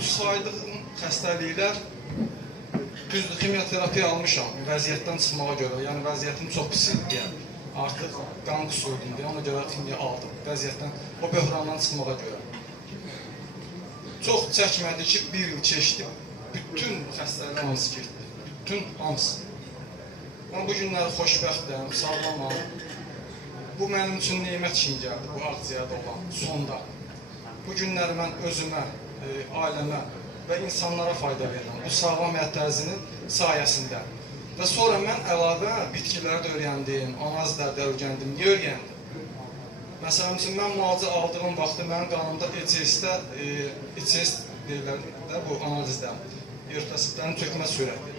bu saydığım xəstəliklər düzdür, kimyoterapiya almışam vəziyyətdən çıxmağa görə. Yəni vəziyyətim çox pis idi deyə. Artıq qan qusurdum deyə, ona görə kimya aldım. Vəziyyətdən, o böhrandan çıxmağa görə. Çox çəkmədi ki, bir il keçdi, bütün xəstəliklər hamısı getdi. Bütün hamısı. Mən bu günləri xoşbəxtəm, sağlamam. Bu mənim üçün neymət kimi gəldi, bu akciyada olan sonda. Bu günləri mən özümə, ailəmə və insanlara fayda verirəm. Bu sağlam həyat tərzinin sayəsində. Və sonra mən əlavə bitkiləri də öyrəndim, analizləri də öyrəndim. Niyə öyrəndim? Məsələn üçün, mən müalicə aldığım vaxtda mənim qanımda ECS deyirlər də bu analizdə, eritrositlərin tökmə sürəti.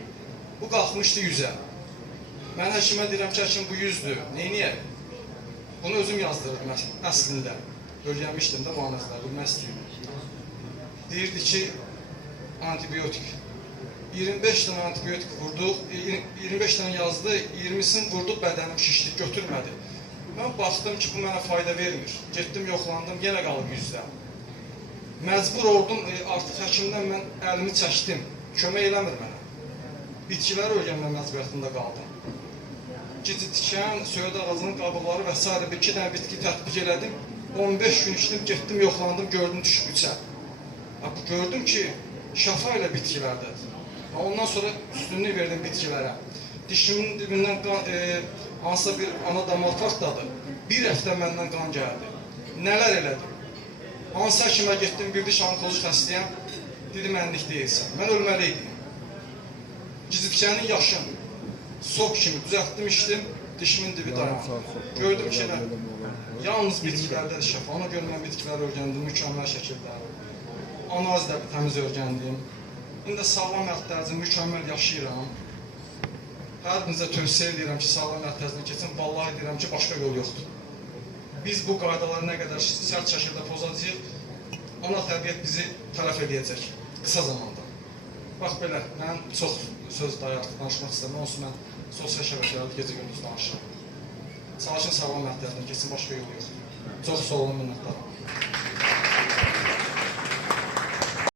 Bu qalxmışdı 100-ə. Mən həkimə deyirəm ki, həkim bu 100-dür, neyniyək? Bunu özüm yazdırırdım əslində. Öyrənmişdim də bu analizləri, bilmək istəyirdim. Deyirdi ki, antibiotik. 25 dənə antibiotik vurduq, 25 dənə yazdı, 20'sini vurduq, bədənim şişdi, götürmədi. Mən baxdım ki, bu mənə fayda vermir. Getdim, yoxlandım, yenə qalıb 100'də. Məcbur oldum, artıq həkimdən mən əlimi çəkdim. Kömək eləmir mənə. Bitkiləri öyrənmə məcburiyyətində qaldım. Gici tikən, söyüd ağacının qabıqları və s. bir-iki dənə bitki tətbiq elədim. 15 gün içdim, getdim, yoxlandım, gördüm, düşüb 3'ə. Gördüm ki, şəfa ilə bitkilərdədir. Ondan sonra üstünlük verdim bitkilərə. Dişimin dibindən hansısa bir ana damar partladı. Bir həftə məndən qan gəldi. Nələr elədim? Hansı həkimə getdim, bir diş onkoloji xəstəyəm, dedi, mənlik deyilsən. Mən ölməliydim. Gizlitkənin yaşım, sok kimi düzəltdim, içdim, dişimin dibi dayandı. Gördüm ki, yalnız bitkilərdə şəfa. Ona görə mən bitkiləri öyrəndim, mükəmməl şəkildə. Analiz də təmiz öyrəndim. İndi sağlam həyat tərzini mükəmməl yaşayıram. Hər birinizə tövsiyə edirəm ki, sağlam həyat tərzinə keçin. Vallahi deyirəm ki, başqa yol yoxdur. Biz bu qaydaları nə qədər sərt şəkildə pozacağıq, ana təbiət bizi tələf edəcək qısa zamanda. Bax belə, mən çox söz artıq danışmaq istəmirəm, onsuz mən sosial şəbəkələrdə gecə-gündüz danışıram. Çalışın sağlam həyat tərzinə keçin, başqa yol yoxdur. Çox sağ olun, minnətdarım.